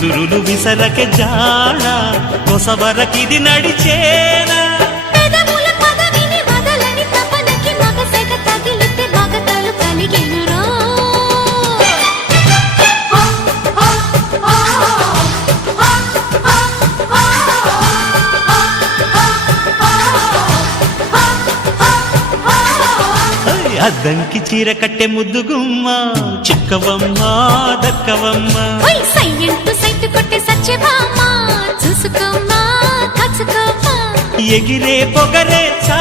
విసురులు విసరకే జాడ కొసవరకిది నడిచేనా అద్దంకి చీర కట్టె ముద్దుగుమ్మ చిక్కవమ్మ దక్కవమ్మ సైటు కొట్టే సత్యభామ చూసుకోమ్మా కాచుకోమ్మా ఎగిరే పొగరే చా